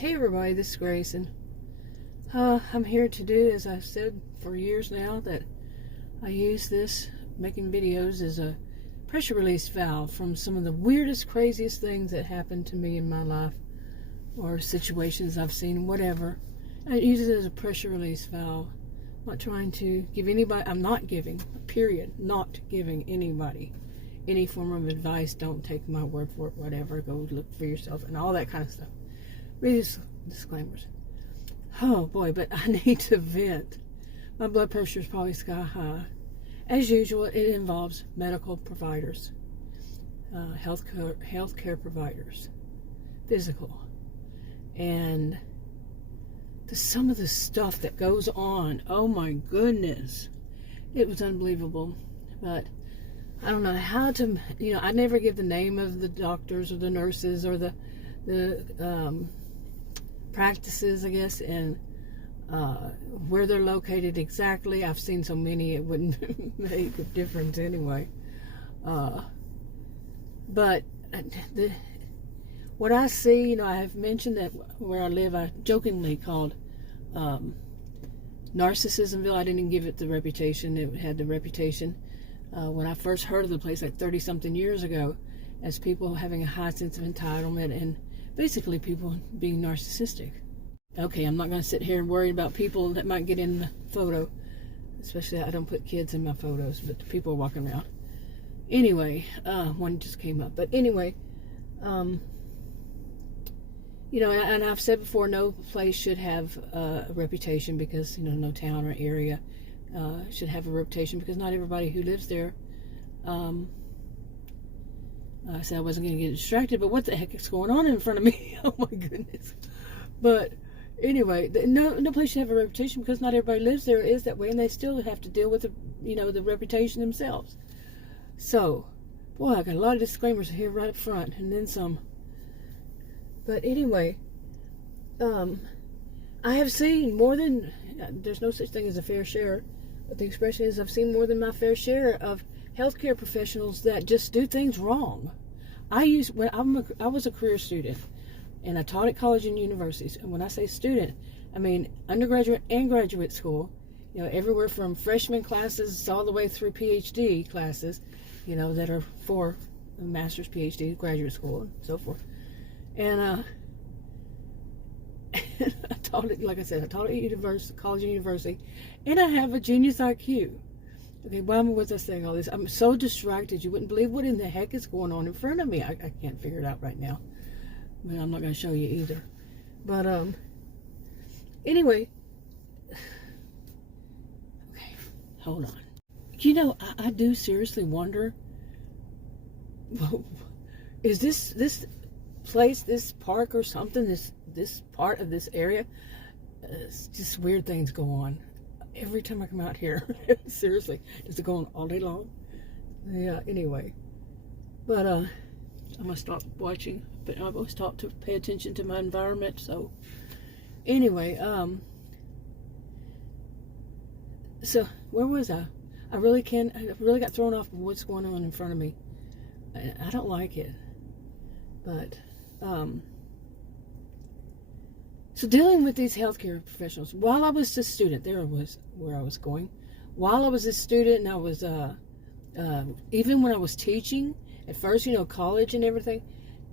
Hey everybody, this is Grace, and I'm here to do, as I've said for years now, that I use this making videos as a pressure release valve from some of the weirdest, craziest things that happened to me in my life, or situations I've seen, whatever. I use it as a pressure release valve. I'm not trying to give anybody, I'm not giving, period, not giving anybody any form of advice. Don't take my word for it, whatever, go look for yourself and all that kind of stuff. Read these disclaimers. Oh boy, but I need to vent. My blood pressure is probably sky high. As usual, it involves medical providers, healthcare providers, physical, and some of the stuff that goes on. Oh my goodness, it was unbelievable. But I don't know how to. I never give the name of the doctors or the nurses or the practices, I guess, and where they're located exactly. I've seen so many it wouldn't make a difference anyway. But what I see, I have mentioned that where I live, I jokingly called Narcissismville. I didn't give it the reputation. It had the reputation when I first heard of the place, like 30-something years ago, as people having a high sense of entitlement and basically people being narcissistic. Okay, I'm not going to sit here and worry about people that might get in the photo. Especially, I don't put kids in my photos, but people are walking around. Anyway, one just came up. But anyway, and I've said before, no place should have a reputation because, no town or area should have a reputation because not everybody who lives there. I said I wasn't going to get distracted, but what the heck is going on in front of me? Oh my goodness. But anyway, no place should have a reputation because not everybody lives there is that way, and they still have to deal with the reputation themselves. So, boy, I got a lot of disclaimers here right up front, and then some. But anyway, I have seen more than, there's no such thing as a fair share, but the expression is I've seen more than my fair share of healthcare professionals that just do things wrong. I was a career student, and I taught at college and universities. And when I say student, I mean undergraduate and graduate school. Everywhere from freshman classes all the way through PhD classes, that are for master's, PhD, graduate school, and so forth. And I taught it, like I said, I taught at university, college and university, and I have a genius IQ. Okay, why was I saying all this? I'm so distracted, you wouldn't believe what in the heck is going on in front of me. I can't figure it out right now. But I'm not going to show you either. But, anyway. Okay, hold on. I do seriously wonder, is this place, this park or something, this part of this area, just weird things go on. Every time I come out here, seriously, does it go on all day long? Yeah, anyway. But, I'm going to stop watching. But I've always taught to pay attention to my environment, so. Anyway, so, where was I? I really got thrown off of what's going on in front of me. I don't like it. But, so dealing with these healthcare professionals, while I was a student, there was where I was going. While I was a student, and I was, even when I was teaching, at first, college and everything,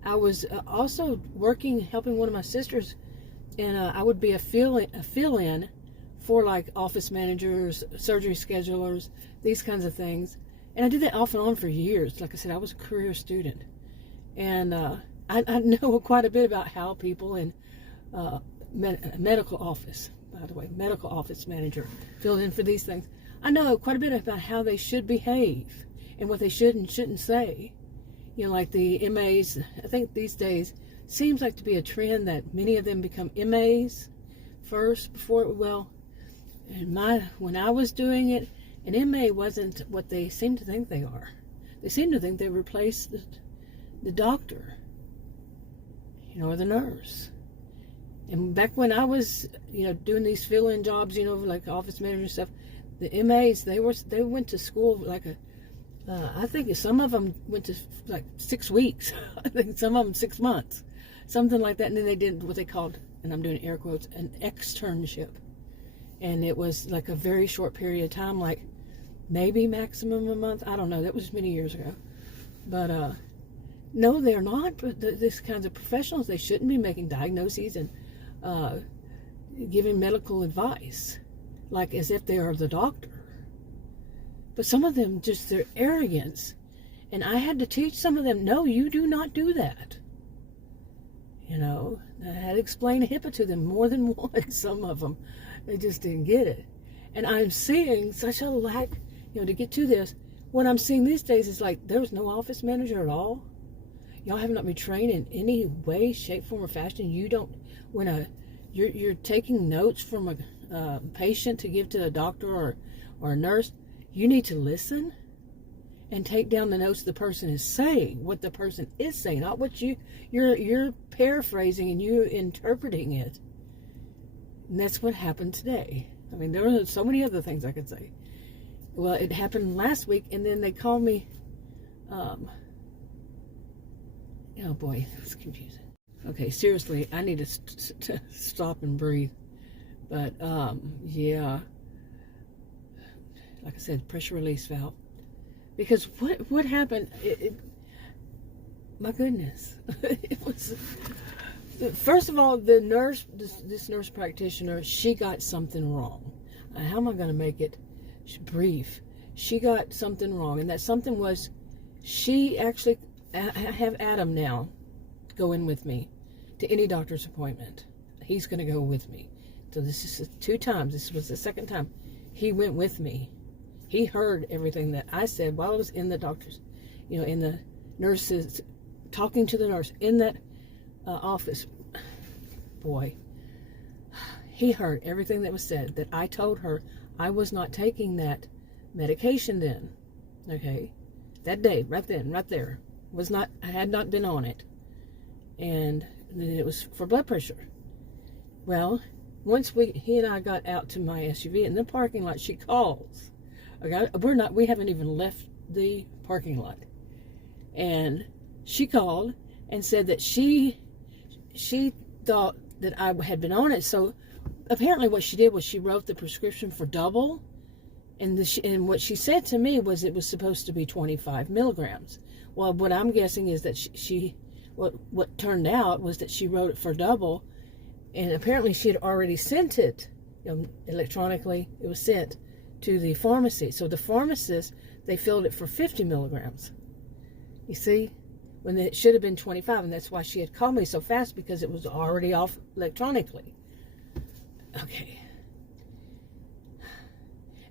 I was also working, helping one of my sisters, and I would be a fill-in for like office managers, surgery schedulers, these kinds of things. And I did that off and on for years. Like I said, I was a career student. And I know quite a bit about how people in medical office, by the way, medical office manager, filled in for these things. I know quite a bit about how they should behave and what they should and shouldn't say. Like the MAs, I think these days seems like to be a trend that many of them become MAs first before, when I was doing it, an MA wasn't what they seem to think they are. They seem to think they replace the doctor, or the nurse. And back when I was, doing these fill-in jobs, like office manager and stuff, the MAs, they went to school like I think some of them went to like 6 weeks. I think some of them 6 months, something like that. And then they did what they called and I'm doing air quotes, an externship. And it was like a very short period of time, like maybe maximum a month. I don't know. That was many years ago. But no, they're not. But this kinds of professionals, they shouldn't be making diagnoses and giving medical advice, like as if they are the doctor. But some of them, just their arrogance. And I had to teach some of them, no, you do not do that. You know, I had to explain HIPAA to them more than once, some of them. They just didn't get it. And I'm seeing such a lack, you know, to get to this. What I'm seeing these days is like, there was no office manager at all. Y'all have not been trained in any way, shape, form, or fashion. You don't, when you're taking notes from a patient to give to a doctor or a nurse, you need to listen and take down the notes the person is saying, what the person is saying, not what you're paraphrasing and you interpreting it. And that's what happened today. I mean, there were so many other things I could say. Well, it happened last week, and then they called me, oh boy, it's confusing. Okay, seriously, I need to stop and breathe. But, yeah, like I said, pressure release valve. Because what happened, my goodness, it was... First of all, the nurse, this nurse practitioner, she got something wrong. How am I going to make it brief? She got something wrong, and that something was, she actually, I have Adam now go in with me to any doctor's appointment. He's going to go with me. So this is 2 times. This was the 2nd time. He went with me. He heard everything that I said while I was in the doctor's, you know, in the nurses, talking to the nurse in that office. Boy, he heard everything that was said, that I told her I was not taking that medication then. Okay, that day, right then, right there, was not, I had not been on it, and then it was for blood pressure. Well, once he and I got out to my SUV in the parking lot, she calls. Okay, we haven't even left the parking lot, and she called and said that she thought that I had been on it. So apparently what she did was she wrote the prescription for double, and what she said to me was it was supposed to be 25 milligrams. Well, what I'm guessing is that what turned out was that she wrote it for double, and apparently she had already sent it, you know, electronically. It was sent to the pharmacy. So the pharmacist, they filled it for 50 milligrams. You see? When it should have been 25, and that's why she had called me so fast, because it was already off electronically. Okay.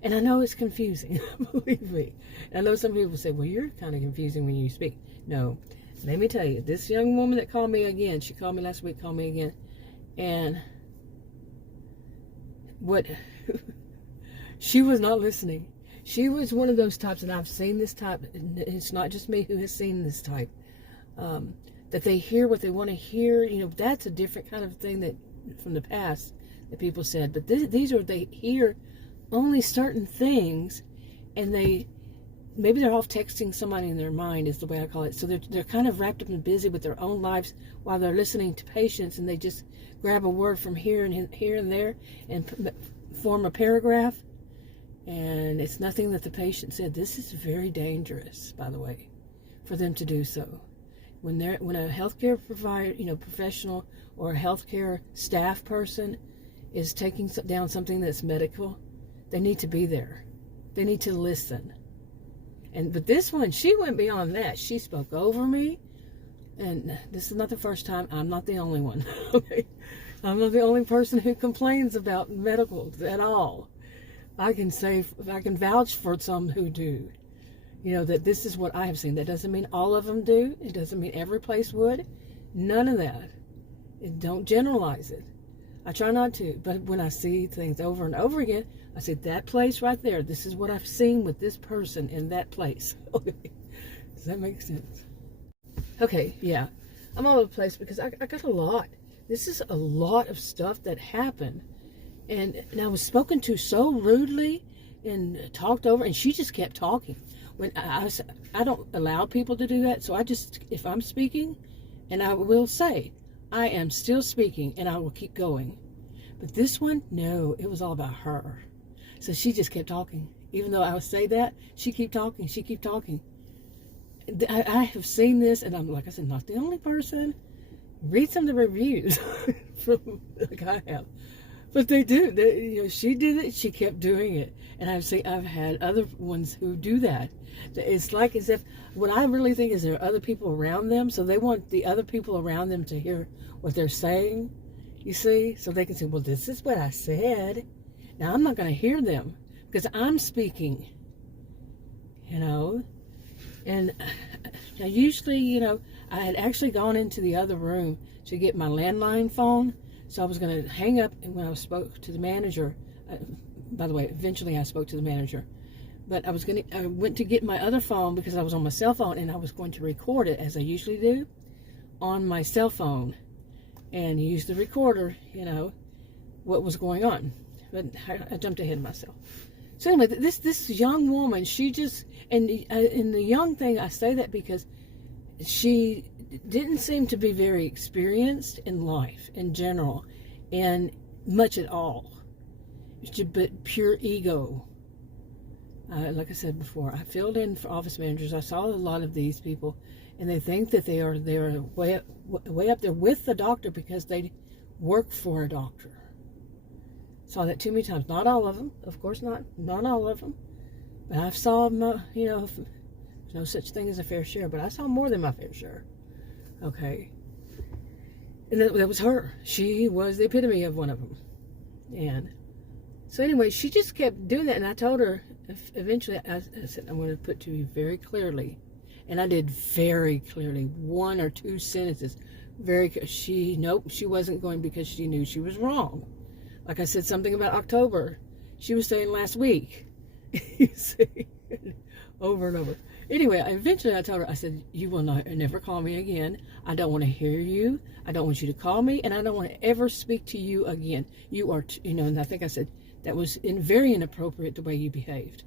And I know it's confusing, believe me. I know some people say, well, you're kind of confusing when you speak. No. Let me tell you, this young woman that called me again, she called me last week, called me again, and she was not listening. She was one of those types, and I've seen this type, and it's not just me who has seen this type, that they hear what they want to hear. You know, that's a different kind of thing that from the past that people said. But these are, they hear only certain things, and maybe they're off texting somebody in their mind, is the way I call it. So they're kind of wrapped up and busy with their own lives while they're listening to patients, and they just grab a word from here and there and form a paragraph. And it's nothing that the patient said. This is very dangerous, by the way, for them to do so. When a healthcare provider, you know, professional or a healthcare staff person is taking down something that's medical, they need to be there. They need to listen. But this one, she went beyond that. She spoke over me, and this is not the first time. I'm not the only one. Okay, I'm not the only person who complains about medicals at all. I can vouch for some who do. You know, that this is what I have seen. That doesn't mean all of them do. It doesn't mean every place would. None of that. Don't generalize it. I try not to. But when I see things over and over again, I say, that place right there, this is what I've seen with this person in that place. Okay. Does that make sense? Okay, yeah. I'm all over the place because I got a lot. This is a lot of stuff that happened. And I was spoken to so rudely and talked over, and she just kept talking. When I don't allow people to do that, so I just, if I'm speaking, and I will say, I am still speaking and I will keep going. But this one, no, it was all about her. So she just kept talking. Even though I would say that, she kept talking, she kept talking. I have seen this, and I'm, like I said, not the only person. Read some of the reviews from like I have. But they do. She did it, she kept doing it. And I've had other ones who do that. It's like as if, what I really think is there are other people around them, so they want the other people around them to hear what they're saying, you see? So they can say, well, this is what I said. Now, I'm not going to hear them because I'm speaking, And now usually, I had actually gone into the other room to get my landline phone. So I was going to hang up, and when I spoke to the manager, by the way, eventually I spoke to the manager, but I went to get my other phone because I was on my cell phone, and I was going to record it as I usually do on my cell phone and use the recorder, what was going on. But I jumped ahead of myself. So anyway, this young woman, she just, and in the young thing, I say that because she didn't seem to be very experienced in life in general, and much at all. But pure ego. Like I said before, I filled in for office managers. I saw a lot of these people, and they think that they are way up there with the doctor because they work for a doctor. Saw that too many times. Not all of them, of course not all of them. But I saw them, there's no such thing as a fair share, but I saw more than my fair share. Okay. And that was her. She was the epitome of one of them. And so anyway, she just kept doing that, and I told her, eventually, I said, I'm going to put to you very clearly. And I did very clearly, 1 or 2 sentences. She wasn't going because she knew she was wrong. Like I said something about October. She was saying last week. You see? Over and over. Anyway, eventually I told her, I said, you will never call me again. I don't want to hear you. I don't want you to call me, and I don't want to ever speak to you again. You are, and I think I said, that was very inappropriate the way you behaved.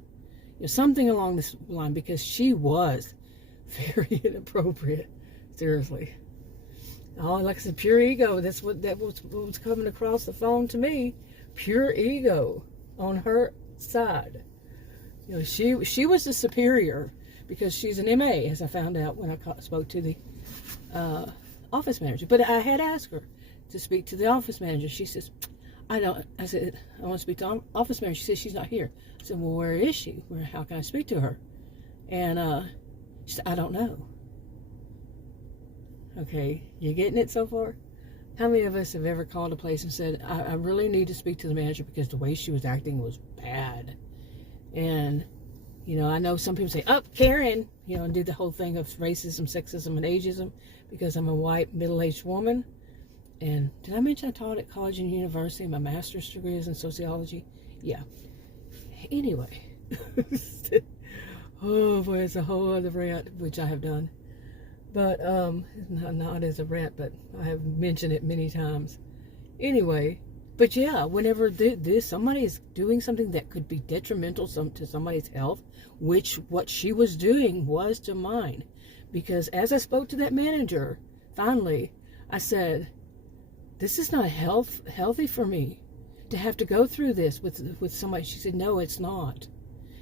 Something along this line, because she was very inappropriate. Seriously. Oh, like I said, pure ego. That was coming across the phone to me. Pure ego on her side. She was the superior because she's an MA, as I found out when I spoke to the office manager. But I had asked her to speak to the office manager. She says, I said, I want to speak to the office manager. She says she's not here. I said, well, where is she? How can I speak to her? And she said, I don't know. Okay, you getting it so far? How many of us have ever called a place and said, I really need to speak to the manager because the way she was acting was bad? And, I know some people say, oh, Karen, and do the whole thing of racism, sexism, and ageism because I'm a white, middle-aged woman. And did I mention I taught at college and university? My master's degree is in sociology. Yeah. Anyway. Oh, boy, it's a whole other rant, which I have done. But, not as a rant, but I have mentioned it many times. Anyway, but yeah, whenever somebody is doing something that could be detrimental to somebody's health, which what she was doing was to mine. Because as I spoke to that manager, finally, I said, this is not healthy for me to have to go through this with somebody. She said, no, it's not.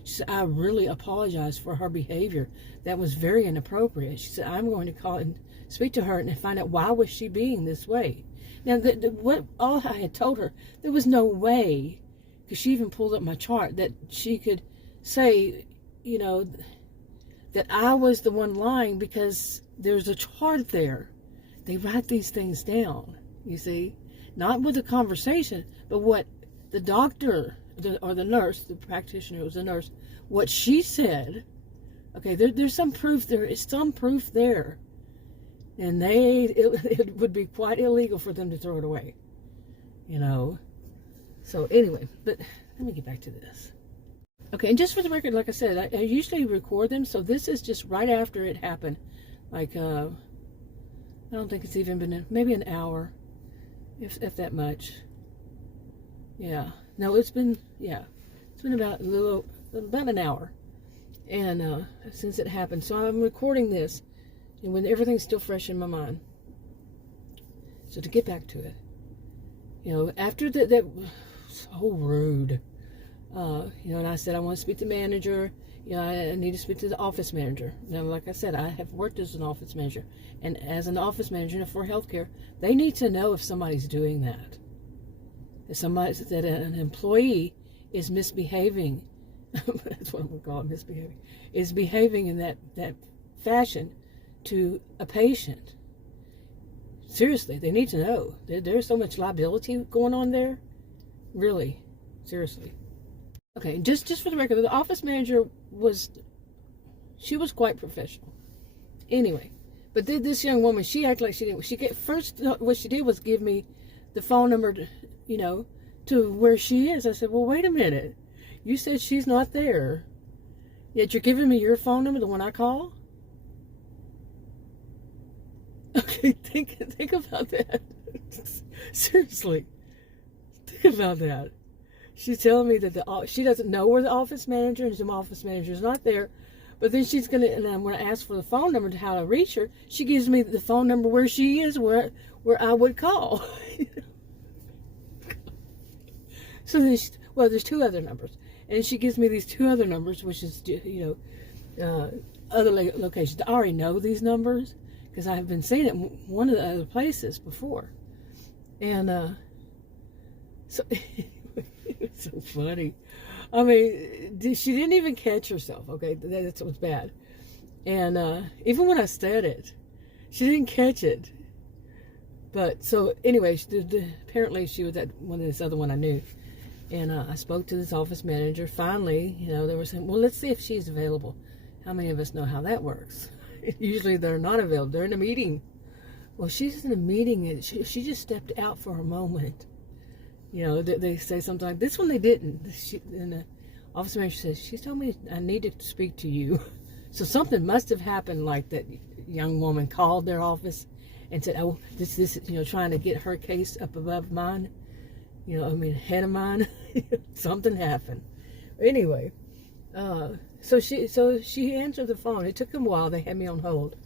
She said, I really apologize for her behavior. That was very inappropriate. She said, I'm going to call and speak to her and find out why was she being this way. Now, what all I had told her, there was no way, because she even pulled up my chart, that she could say, that I was the one lying because there's a chart there. They write these things down, you see. Not with a conversation, but what the doctor or the nurse, the practitioner, it was a nurse, what she said. Okay, there's some proof there. It's some proof there. And it would be quite illegal for them to throw it away. So anyway, but let me get back to this. Okay, and just for the record, like I said, I usually record them, so this is just right after it happened. Like, I don't think it's even been maybe an hour, if that much. Yeah. No, it's been about about an hour, and since it happened. So I'm recording this, and when everything's still fresh in my mind. So to get back to it, after that so rude. And I said, I want to speak to the manager. I need to speak to the office manager. Now, like I said, I have worked as an office manager. And as an office manager for healthcare, they need to know if somebody's doing that. If that an employee is misbehaving, that's what I'm going to call it, misbehaving, is behaving in that fashion to a patient. Seriously, they need to know. There's so much liability going on there. Really, seriously. Okay, just for the record, the office manager was quite professional. Anyway, but this young woman, she acted like she didn't. First, what she did was give me the phone number to where she is. I said, well, wait a minute. You said she's not there, yet you're giving me your phone number, the one I call? Okay, think about that. Seriously, think about that. She's telling me that she doesn't know where the office manager is. The office manager is not there. But then and I'm going to ask for the phone number to how to reach her. She gives me the phone number where she is, where I would call. So then there's two other numbers. And she gives me these two other numbers, which is, other locations. I already know these numbers because I have been seeing it in one of the other places before. And so... It's so funny. I mean, she didn't even catch herself. Okay, that's what's bad. And even when I said it, she didn't catch it. But so anyway, apparently she was at this other one I knew, and I spoke to this office manager. Finally, they were saying, "Well, let's see if she's available." How many of us know how that works? Usually they're not available. They're in a meeting. Well, she's in a meeting, and she just stepped out for a moment. They say something like, this one they didn't. And the office manager says, she told me I need to speak to you. So something must have happened, like that young woman called their office and said, oh, this trying to get her case up above mine. Ahead of mine. Something happened. Anyway, so she answered the phone. It took them a while. They had me on hold.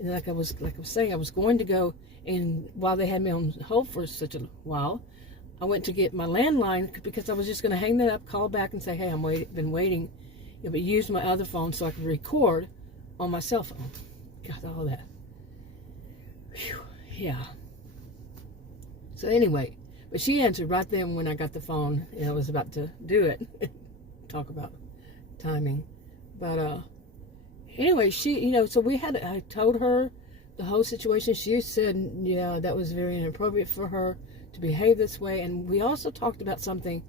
And like I was saying, I was going to go, and while they had me on hold for such a while, I went to get my landline because I was just going to hang that up, call back, and say, hey, been waiting, but use my other phone so I could record on my cell phone. Got all that. Whew, yeah. So anyway, but she answered right then when I got the phone, and I was about to do it. Talk about timing. But anyway, she, so I told her the whole situation. She said, that was very inappropriate for her to behave this way, and we also talked about something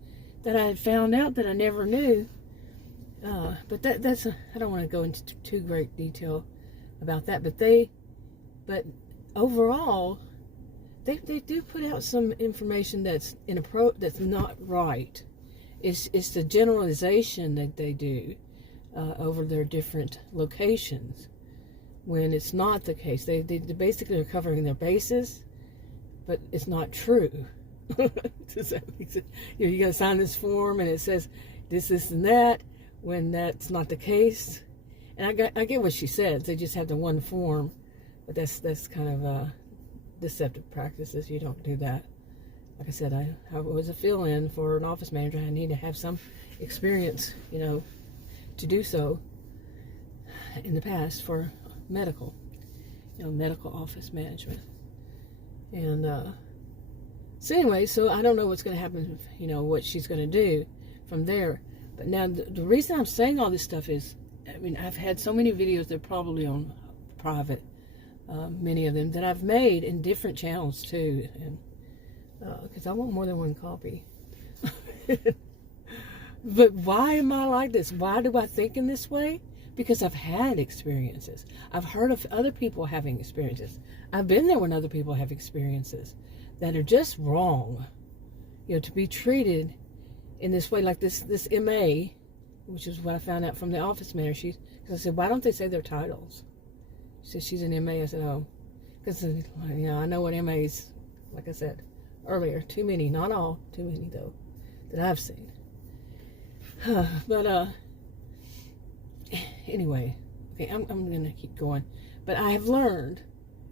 that I had found out that I never knew. But that's I don't want to go into too great detail about that. But overall, they do put out some information that's that's not right. It's the generalization that they do over their different locations when it's not the case. They basically are covering their bases. But it's not true. Does that make sense? You got to sign this form, and it says this, and that, when that's not the case. And I get what she says. They just have the one form, but that's kind of deceptive practices. You don't do that. Like I said, I was a fill-in for an office manager. I need to have some experience, to do so in the past for medical office management. And so anyway, so I don't know what's going to happen, what she's going to do from there. But now the reason I'm saying all this stuff is, I've had so many videos, they're probably on private, many of them, that I've made in different channels too. And because I want more than one copy. But why am I like this? Why do I think in this way? Because I've had experiences. I've heard of other people having experiences. I've been there when other people have experiences that are just wrong. To be treated in this way, like this MA, which is what I found out from the office manager. Because I said, why don't they say their titles? She said, she's an MA. I said, oh. Because, I know what MAs, like I said earlier, too many, not all, too many though, that I've seen. But, anyway, okay, I'm going to keep going. But I have learned,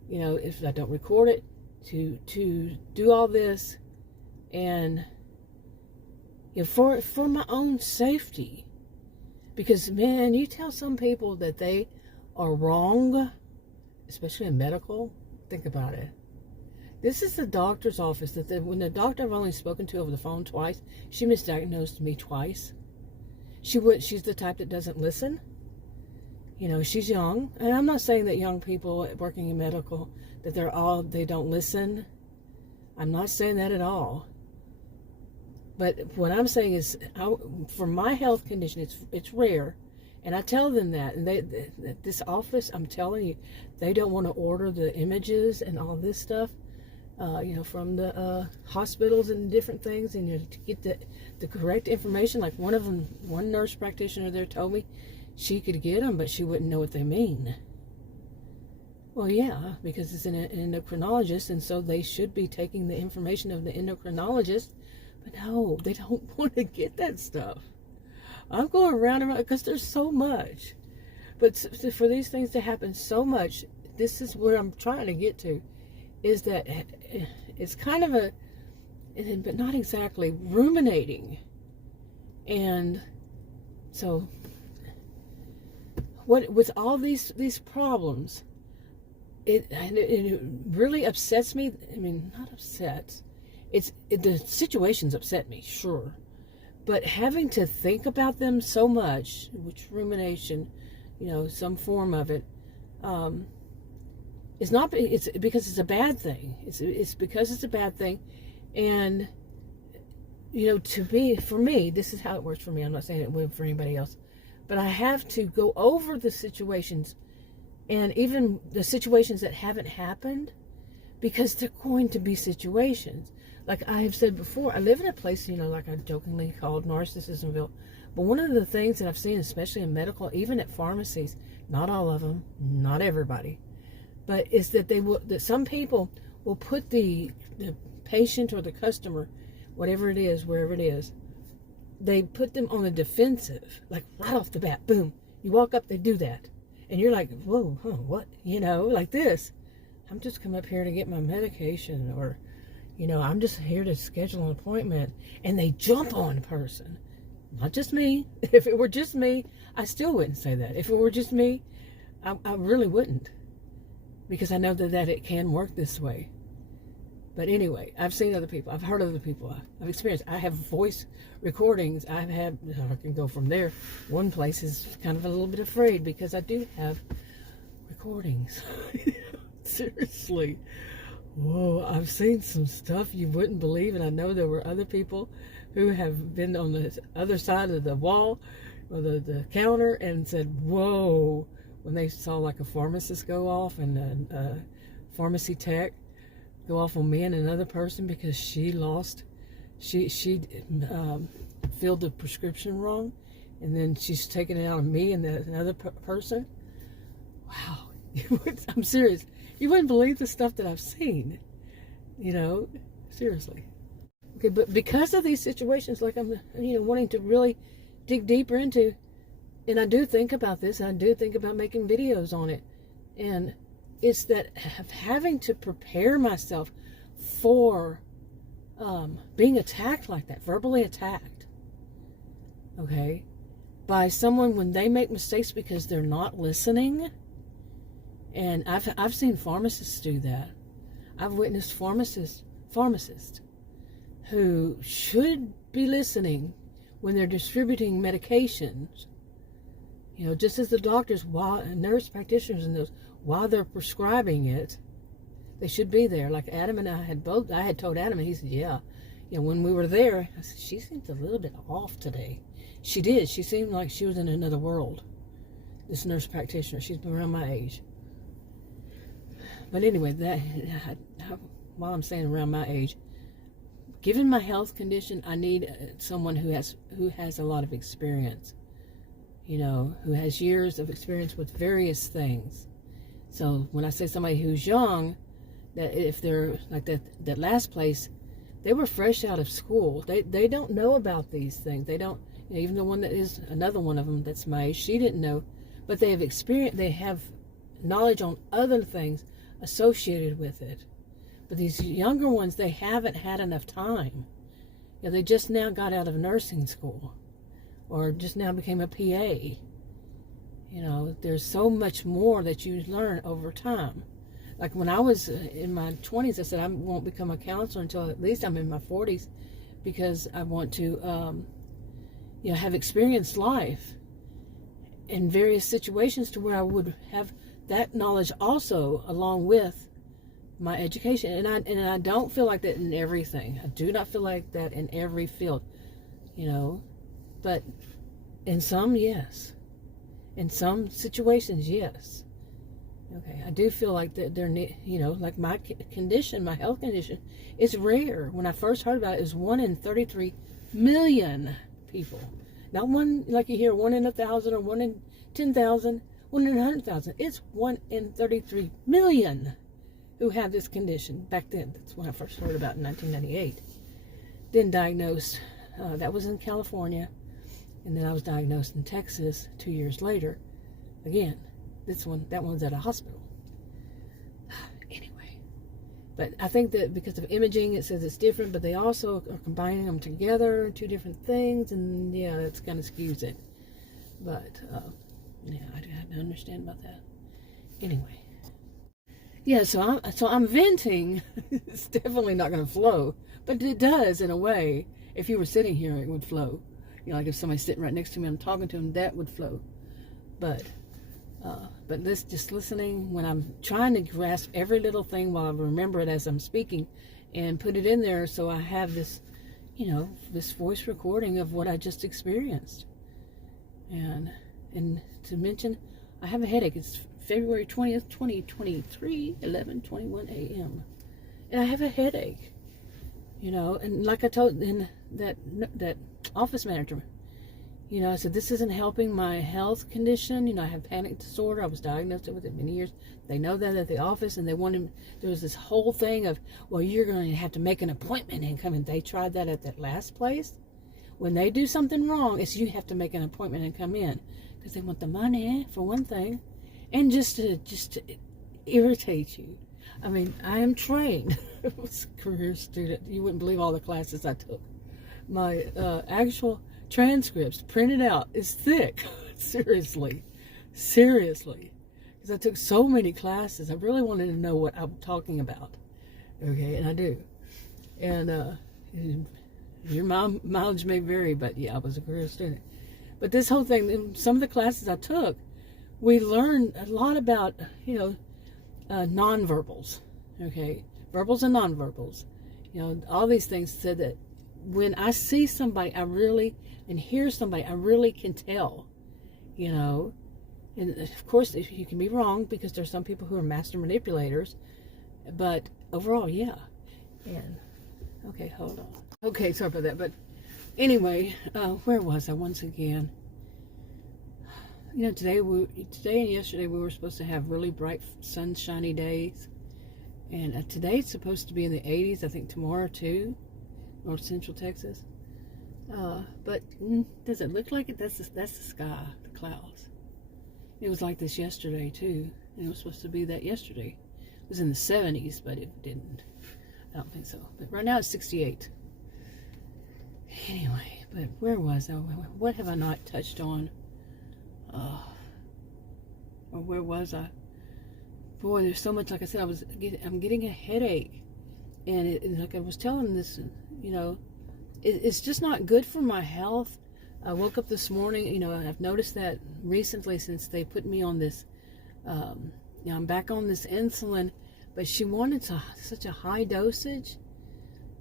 if I don't record it, to do all this, and for my own safety. Because, man, you tell some people that they are wrong, especially in medical, think about it. This is the doctor's office when the doctor I've only spoken to over the phone twice, she misdiagnosed me twice. She's the type that doesn't listen. She's young, and I'm not saying that young people working in medical, that they don't listen. I'm not saying that at all. But what I'm saying is, for my health condition, it's rare, and I tell them that. And this office, I'm telling you, they don't want to order the images and all this stuff, from the hospitals and different things, and to get the correct information. Like one nurse practitioner there told me she could get them, but she wouldn't know what they mean. Well, yeah, because it's an endocrinologist, and so they should be taking the information of the endocrinologist. But no, they don't want to get that stuff. I'm going around and around because there's so much. But for these things to happen so much, this is where I'm trying to get to, is that it's kind of but not exactly, ruminating. And so, with all these problems, it really upsets me. I mean, not upsets. The situations upset me, sure, but having to think about them so much, which rumination, some form of it, it's because it's a bad thing. It's because it's a bad thing, and for me, this is how it works for me. I'm not saying it would for anybody else, but I have to go over the situations, and even the situations that haven't happened, because they're going to be situations. Like I have said before, I live in a place, like I jokingly called Narcissismville. But one of the things that I've seen, especially in medical, even at pharmacies, not all of them, not everybody, but is that that some people will put the patient or the customer, whatever it is, wherever it is, they put them on the defensive, like right off the bat, boom. You walk up, they do that. And you're like, whoa, what? Like this. I'm just come up here to get my medication, or, I'm just here to schedule an appointment. And they jump on a person. Not just me. If it were just me, I still wouldn't say that. If it were just me, I really wouldn't. Because I know that it can work this way. But anyway, I've seen other people. I've heard other people. I've experienced. I have voice recordings. I can go from there. One place is kind of a little bit afraid because I do have recordings. Seriously. Whoa, I've seen some stuff you wouldn't believe, and I know there were other people who have been on the other side of the wall or the counter and said, whoa, when they saw like a pharmacist go off and a pharmacy tech go off on me and another person because she filled the prescription wrong, and then she's taking it out on me and another person. Wow. I'm serious. You wouldn't believe the stuff that I've seen. Seriously. Okay, but because of these situations, like I'm, wanting to really dig deeper into, and I do think about this, and I do think about making videos on it, and it's that having to prepare myself for being attacked like that, verbally attacked, okay, by someone when they make mistakes because they're not listening. And I've seen pharmacists do that. I've witnessed pharmacists who should be listening when they're distributing medications. Just as the doctors, nurse practitioners and those, while they're prescribing it, they should be there. Like Adam and I had told Adam, and he said, yeah, when we were there, I said, she seems a little bit off today. She did. She seemed like she was in another world. This nurse practitioner, she's been around my age. But anyway, while I'm saying around my age, given my health condition, I need someone who has a lot of experience, who has years of experience with various things. So when I say somebody who's young, that if they're like that last place, they were fresh out of school. They don't know about these things. They don't, even the one that is another one of them that's my age, she didn't know, but they have knowledge on other things associated with it. But these younger ones, they haven't had enough time. You know, they just now got out of nursing school or just now became a PA. You know, there's so much more that you learn over time. Like when I was in my 20s, I said I won't become a counselor until at least I'm in my 40s, because I want to, you know, have experienced life in various situations to where I would have that knowledge also along with my education. And I don't feel like that in everything. I do not feel like that in every field, you know, but in some, yes. In some situations, yes. Okay, I do feel like that there, you know, like my condition, my health condition, is rare. When I first heard about it, it was 1 in 33 million people. Not one, like you hear, 1 in 1,000 or 1 in 10,000, 1 in 100,000. It's 1 in 33 million who have this condition. Back then, that's when I first heard about it in 1998. Then diagnosed, that was in California. And then I was diagnosed in Texas 2 years later. Again, that one's at a hospital. Anyway, but I think that because of imaging, it says it's different, but they also are combining them together, 2 different things, and yeah, that's kind of skews it. But yeah, I have to understand about that. Anyway, yeah, so I'm venting. It's definitely not going to flow, but it does in a way. If you were sitting here, it would flow. You know, like if somebody's sitting right next to me, I'm talking to them, that would flow. But this, just listening, when I'm trying to grasp every little thing while I remember it as I'm speaking and put it in there, so I have this, you know, this voice recording of what I just experienced. And to mention, I have a headache. It's February 20th, 2023, 11:21 a.m. And I have a headache, you know, and like I told in that office manager, you know, I said, this isn't helping my health condition. You know, I have panic disorder. I was diagnosed with it many years. They know that at the office, and they wanted, there was this whole thing of, well, you're going to have to make an appointment and come in. They tried that at that last place. When they do something wrong, it's you have to make an appointment and come in, because they want the money, for one thing, and just to irritate you. I mean, I am trained. I was a career student. You wouldn't believe all the classes I took. My actual transcripts printed out is thick. Seriously, because I took so many classes. I really wanted to know what I'm talking about. Okay, and I do. And your mileage may vary, but yeah, I was a career student. But this whole thing, in some of the classes I took, we learned a lot about, you know, nonverbals. Okay, verbals and nonverbals. You know, all these things said that when I see somebody, and hear somebody, I really can tell, you know. And of course, you can be wrong, because there's some people who are master manipulators, but overall, yeah. And okay, hold on. Okay, sorry about that. But anyway, where was I once again? You know, today and yesterday we were supposed to have really bright, sunshiny days, and today it's supposed to be in the 80s. I think tomorrow too. North Central Texas. But does it look like it? That's the sky, the clouds. It was like this yesterday too. And it was supposed to be that yesterday. It was in the 70s, but it didn't. I don't think so. But right now it's 68. Anyway, but where was I? What have I not touched on? Or where was I? Boy, there's so much. Like I said, I'm getting a headache, and like I was telling this, you know, it's just not good for my health. I woke up this morning, you know, I've noticed that recently since they put me on this, you know, I'm back on this insulin, but she wanted such a high dosage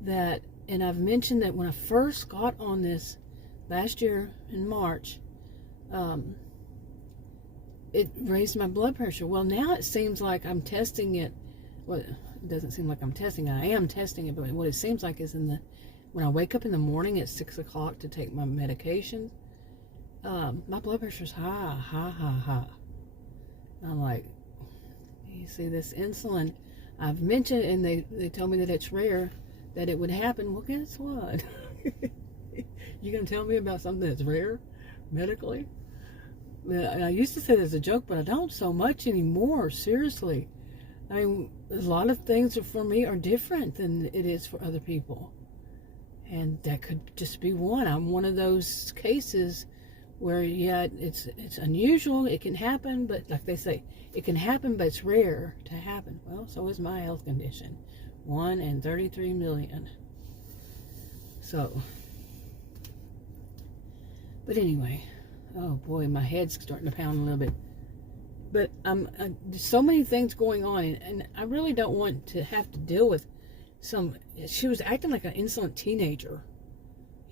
that, and I've mentioned that when I first got on this last year in March, it raised my blood pressure. Well, now it seems like I'm testing it. Well, it doesn't seem like I'm testing it. I am testing it, but what it seems like is when I wake up in the morning at 6 o'clock to take my medication, my blood pressure's high. I'm like, you see, this insulin, I've mentioned, and they told me that it's rare that it would happen. Well, guess what? You gonna tell me about something that's rare medically? I used to say it as a joke, but I don't so much anymore. Seriously, I mean, a lot of things for me are different than it is for other people. And that could just be one. I'm one of those cases where, yeah, it's unusual. It can happen, but like they say, it can happen, but it's rare to happen. Well, so is my health condition. 1 in 33 million. So, but anyway, oh boy, my head's starting to pound a little bit. But there's so many things going on, and I really don't want to have to deal with she was acting like an insolent teenager,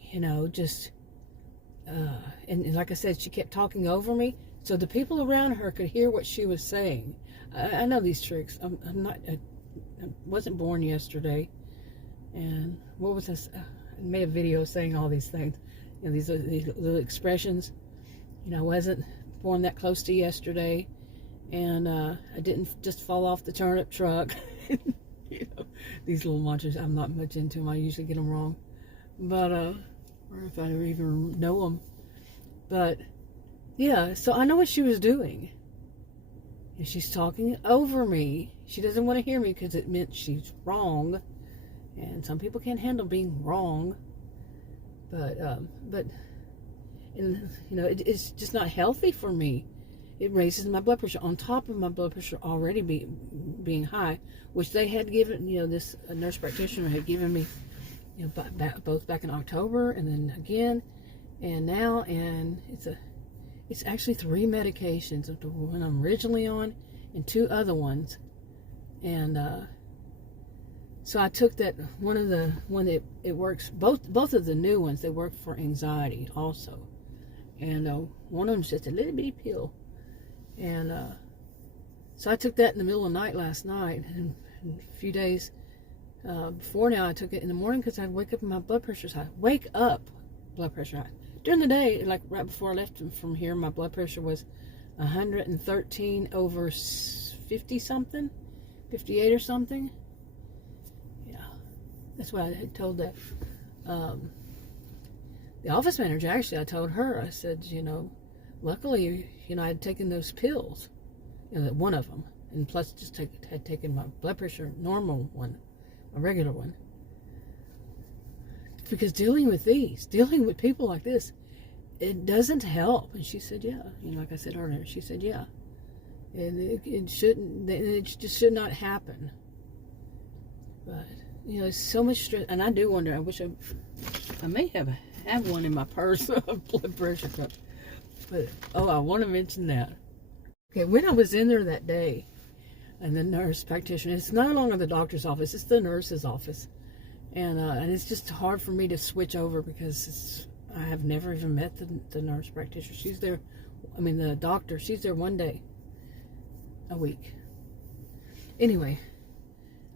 you know, just, and like I said, she kept talking over me, so the people around her could hear what she was saying. I know these tricks. I wasn't born yesterday, and what was this? I made a video saying all these things, you know, these little expressions. You know, I wasn't born that close to yesterday, and I didn't just fall off the turnip truck. You know, these little mantras, I'm not much into them. I usually get them wrong, but or if I even know them. But yeah, so I know what she was doing. And she's talking over me. She doesn't want to hear me because it meant she's wrong, and some people can't handle being wrong. But and you know, it's just not healthy for me. It raises my blood pressure on top of my blood pressure already being high, which they had given, you know, this nurse practitioner had given me, you know, both back in October and then again, and now, and it's actually 3 medications, the one I'm originally on and 2 other ones, and so I took that one that it works, both of the new ones, they work for anxiety also, and one of them's just a little bitty pill. And so I took that in the middle of the night last night, and a few days before now I took it in the morning because I'd wake up and my blood pressure's high. Wake up, blood pressure high. During the day, like right before I left from here, my blood pressure was 113 over 50 something, 58 or something. Yeah, that's what I had told that the office manager. Actually, I told her, I said, you know, luckily, you know, I had taken those pills, you know, one of them, and plus just had taken my blood pressure normal one, a regular one. Because dealing with people like this, it doesn't help. And she said, yeah, you know, like I said earlier, she said, yeah, and it just should not happen. But you know, it's so much stress, and I do wonder. I wish I may have one in my purse, a blood pressure cup. But, oh, I want to mention that. Okay, when I was in there that day, and the nurse practitioner, it's no longer the doctor's office, it's the nurse's office. And it's just hard for me to switch over because I have never even met the nurse practitioner. She's there, I mean, the doctor, she's there one day a week. Anyway,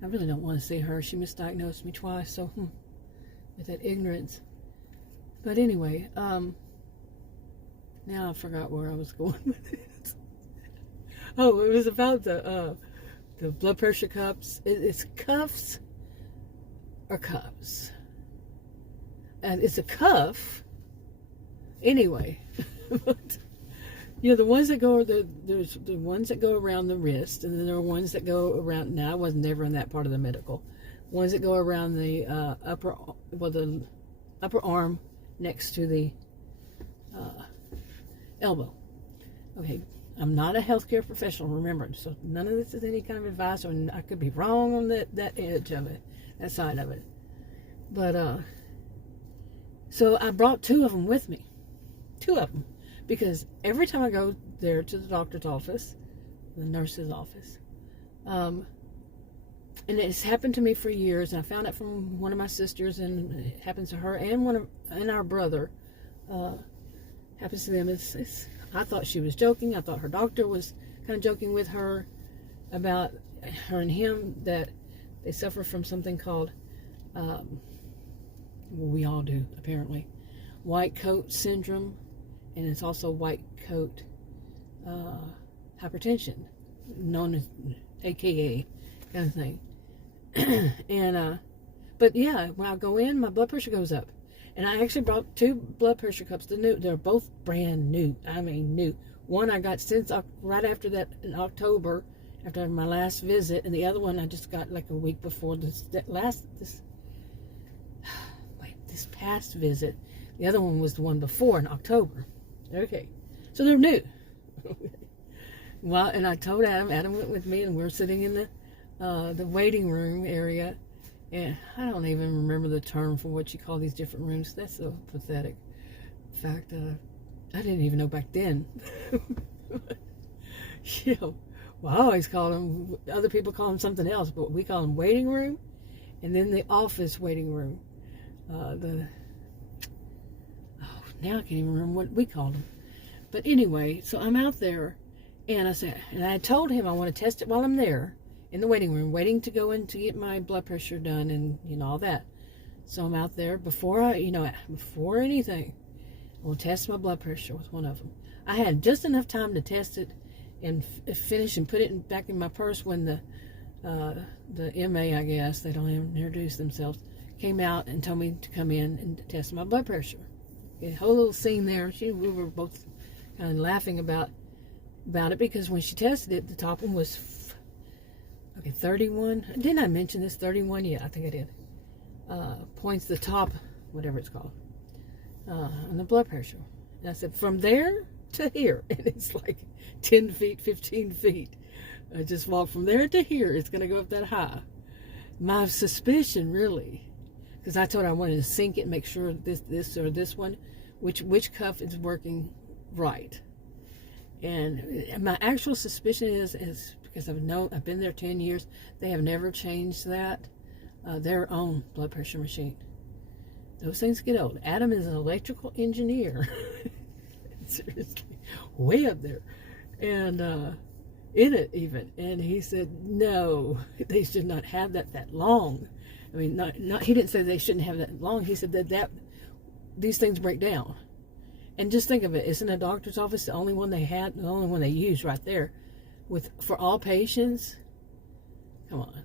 I really don't want to see her. She misdiagnosed me twice, so, with that ignorance. But anyway, now I forgot where I was going with it. Oh, it was about the blood pressure cups. It's cuffs or cups. And it's a cuff. Anyway. But, you know, the ones that go, there's the ones that go around the wrist, and then there are ones that go around, now I was never in that part of the medical. Ones that go around the upper arm next to the elbow. Okay, I'm not a healthcare professional, remember, so none of this is any kind of advice, or I could be wrong on that edge of it, that side of it. But so I brought 2 of them with me, 2 of them, because every time I go there to the doctor's office, the nurse's office, and it's happened to me for years, and I found out from one of my sisters, and it happens to her and our brother. Happens to them. I thought she was joking. I thought her doctor was kind of joking with her about her and him, that they suffer from something called, well, we all do apparently, white coat syndrome, and it's also white coat hypertension, known as AKA kind of thing. And but yeah, when I go in, my blood pressure goes up. And I actually brought 2 blood pressure cups. They're both brand new. I mean, new. One I got since right after that in October, after my last visit, and the other one I just got like a week before this past visit. The other one was the one before in October. Okay, so they're new. Well, and I told Adam went with me, and we're sitting in the waiting room area, and I don't even remember the term for what you call these different rooms. That's so pathetic. In fact, I didn't even know back then. You know, well, I always call them, other people call them something else, but we call them waiting room, and then the office waiting room. Now I can't even remember what we called them. But anyway, so I'm out there, and I told him I want to test it while I'm there in the waiting room, waiting to go in to get my blood pressure done and, you know, all that. So I'm out there before anything, I will test my blood pressure with one of them. I had just enough time to test it and finish and put it back in my purse when the MA, I guess, they don't even introduce themselves, came out and told me to come in and test my blood pressure. A whole little scene there. We were both kind of laughing about it, because when she tested it, the top one was 31. Didn't I mention this? 31? Yeah, I think I did. Points, the top, whatever it's called, on the blood pressure. And I said, from there to here, and it's like 10 feet, 15 feet. I just walked from there to here. It's going to go up that high. My suspicion, really, because I told her I wanted to sync it, make sure this or this one, which cuff is working right. And my actual suspicion is because I've been there 10 years, they have never changed that, their own blood pressure machine. Those things get old. Adam is an electrical engineer. Seriously, way up there. And in it even. And he said, no, they should not have that long. I mean, he didn't say they shouldn't have that long. He said that these things break down. And just think of it, isn't a doctor's office the only one they had, the only one they use right there for all patients? Come on.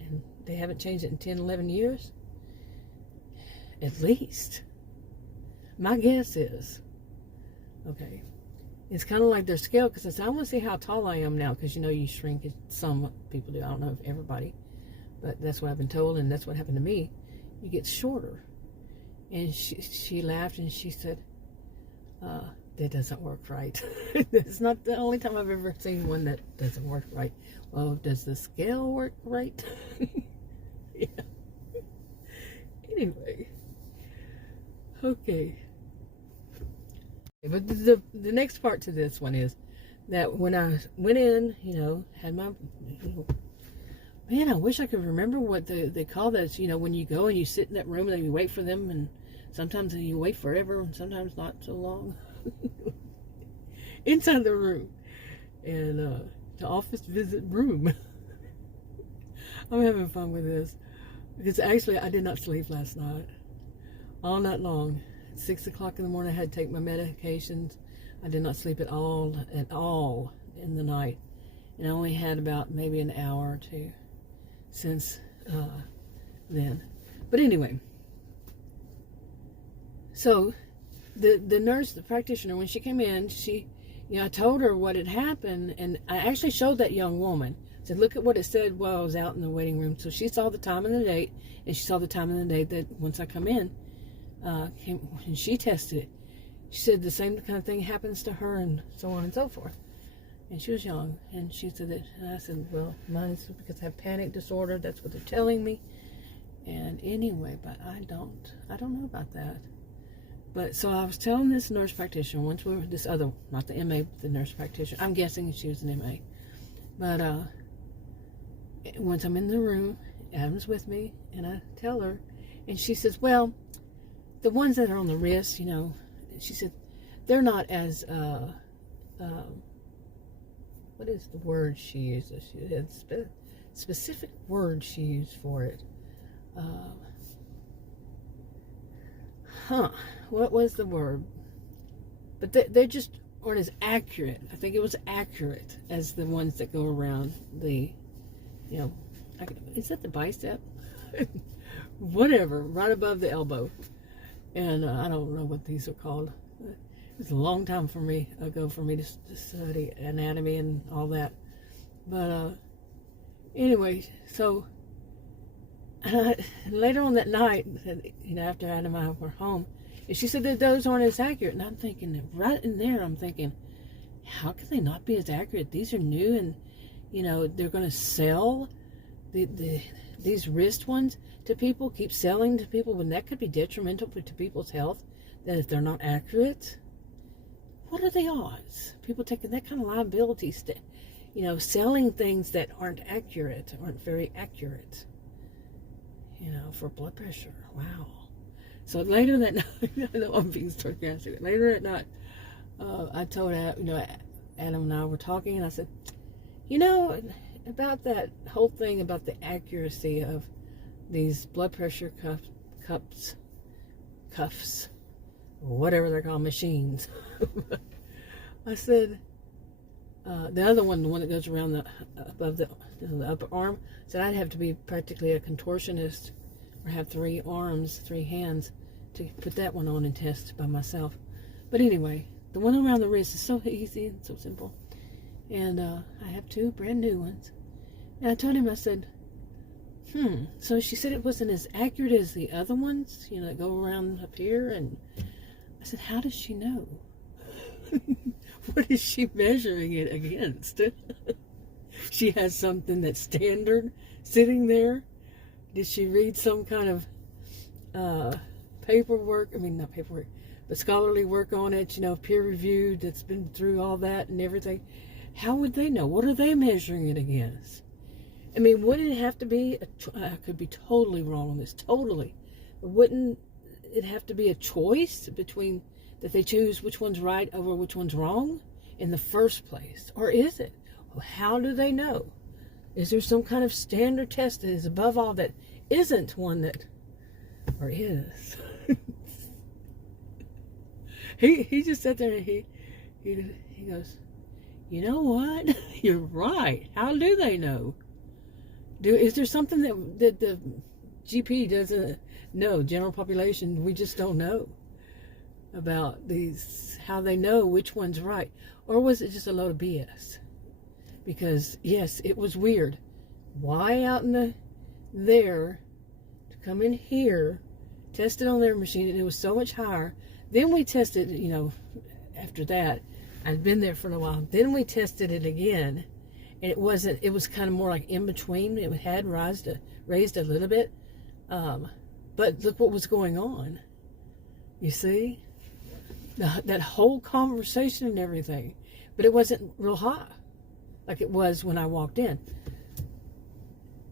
And they haven't changed it in 10, 11 years? At least. My guess is, okay, it's kind of like their scale, because I said, I want to see how tall I am now, because you know you shrink, some people do, I don't know if everybody, but that's what I've been told, and that's what happened to me. You get shorter. And she laughed, and she said, that doesn't work right. It's not the only time I've ever seen one that doesn't work right. Well, does the scale work right? Yeah. Anyway. Okay. But the next part to this one is that when I went in, you know, had my, man, I wish I could remember what they call that. You know, when you go and you sit in that room and you wait for them, and sometimes you wait forever and sometimes not so long. Inside the room. And the office visit room. I'm having fun with this. Because actually I did not sleep last night. All night long. At 6 o'clock in the morning I had to take my medications. I did not sleep at all in the night. And I only had about maybe an hour or two since then. But anyway. So the nurse, the practitioner, when she came in, I told her what had happened, and I actually showed that young woman. I said, look at what it said while I was out in the waiting room. So she saw the time and the date, and she saw the time and the date that once I come in, and she tested it. She said the same kind of thing happens to her, and so on and so forth. And she was young, and she said that, and I said, well, mine is because I have panic disorder. That's what they're telling me. And anyway, but I don't know about that. But so I was telling this nurse practitioner, this other, not the MA, the nurse practitioner. I'm guessing she was an MA. But once I'm in the room, Adam's with me, and I tell her, and she says, well, the ones that are on the wrist, you know, she said, they're not as, what is the word she uses? She had specific word she used for it. What was the word? But they just aren't as accurate. I think it was accurate as the ones that go around the, you know, is that the bicep? Whatever, right above the elbow. And I don't know what these are called. It's a long time ago for me to study anatomy and all that. But anyway, so later on that night, after Adam and I were home, and she said that those aren't as accurate. And I'm thinking, right in there, I'm thinking, how can they not be as accurate? These are new, and they're going to sell these wrist ones to people, keep selling to people, when that could be detrimental to people's health, that if they're not accurate. What are the odds? People taking that kind of liability, selling things that aren't very accurate, for blood pressure. Wow. So later that night, I know I'm being sarcastic. Later that night, I told Adam, Adam and I were talking, and I said, about that whole thing about the accuracy of these blood pressure cuffs, whatever they're called, machines. I said, the other one, the one that goes around above the upper arm, said I'd have to be practically a contortionist or have 3 arms, 3 hands to put that one on and test by myself. But anyway, the one around the wrist is so easy and so simple. And I have 2 brand new ones. And I told him, I said, so she said it wasn't as accurate as the other ones, that go around up here. And I said, how does she know? What is she measuring it against? She has something that's standard sitting there. Did she read some kind of paperwork? I mean, not paperwork, but scholarly work on it, peer-reviewed, that's been through all that and everything. How would they know? What are they measuring it against? I mean, wouldn't it have to be, I could be totally wrong on this, totally. But wouldn't it have to be a choice between, that they choose which one's right over which one's wrong in the first place? Or is it? Well, how do they know? Is there some kind of standard test that is above all that isn't one that, or is? He just sat there and he goes, you know what? You're right. How do they know? Is there something that the GP doesn't know? General population, we just don't know about these, how they know which one's right. Or was it just a load of BS? Because yes, it was weird. Why out in there to come in here, test it on their machine, and it was so much higher. Then we tested, after that, I'd been there for a while. Then we tested it again, and it was kind of more like in between. It had raised a little bit, but look what was going on. You see, that whole conversation and everything, but it wasn't real high like it was when I walked in.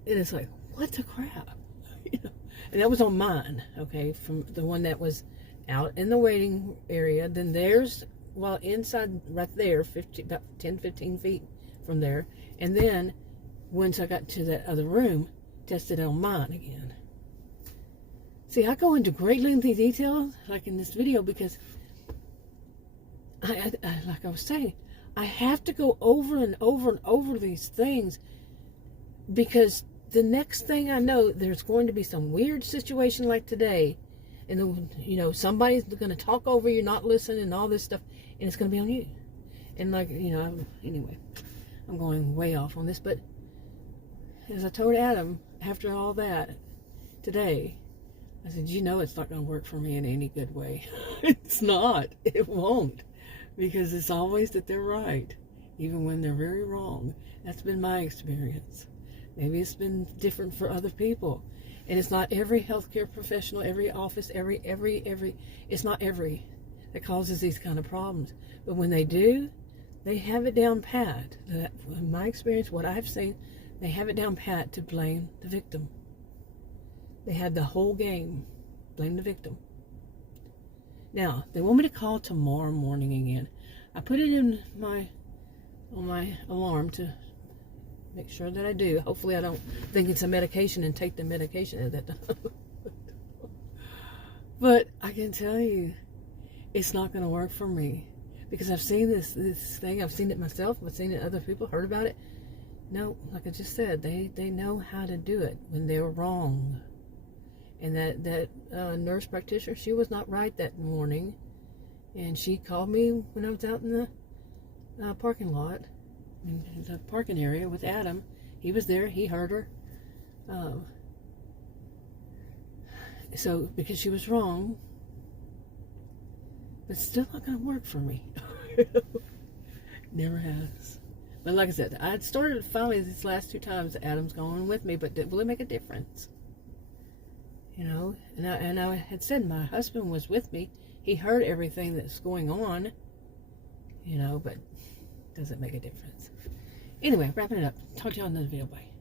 And it's like, what the crap? And that was on mine, okay, from the one that was out in the waiting area. Then there's, well, inside right there, about 10, 15 feet from there. And then once I got to that other room, tested on mine again. See, I go into great lengthy detail, like in this video, because I like I was saying, I have to go over and over and over these things, because the next thing I know, there's going to be some weird situation like today, and somebody's going to talk over you, not listen, and all this stuff, and it's going to be on you. And like, anyway, I'm going way off on this, but as I told Adam after all that today, I said, it's not going to work for me in any good way. It's not. It won't. Because it's always that they're right, even when they're very wrong. That's been my experience. Maybe it's been different for other people. And it's not every healthcare professional, every office, it's not every that causes these kind of problems. But when they do, they have it down pat. In my experience, what I've seen, they have it down pat to blame the victim. They had the whole game, blame the victim. Now, they want me to call tomorrow morning again. I put it in on my alarm to make sure that I do. Hopefully I don't think it's a medication and take the medication at that time. But I can tell you, it's not going to work for me. Because I've seen this thing. I've seen it myself. I've seen it other people, heard about it. No, like I just said, they know how to do it when they're wrong. And that nurse practitioner, she was not right that morning. And she called me when I was out in the parking lot. in the parking area with Adam. He was there. He heard her. So, because she was wrong, but still not going to work for me. Never has. But like I said, I had started finally these last 2 times Adam's going with me, but will it make a difference? You know, and I had said my husband was with me. He heard everything that's going on, you know, but doesn't make a difference. Anyway, wrapping it up. Talk to y'all in another video. Bye.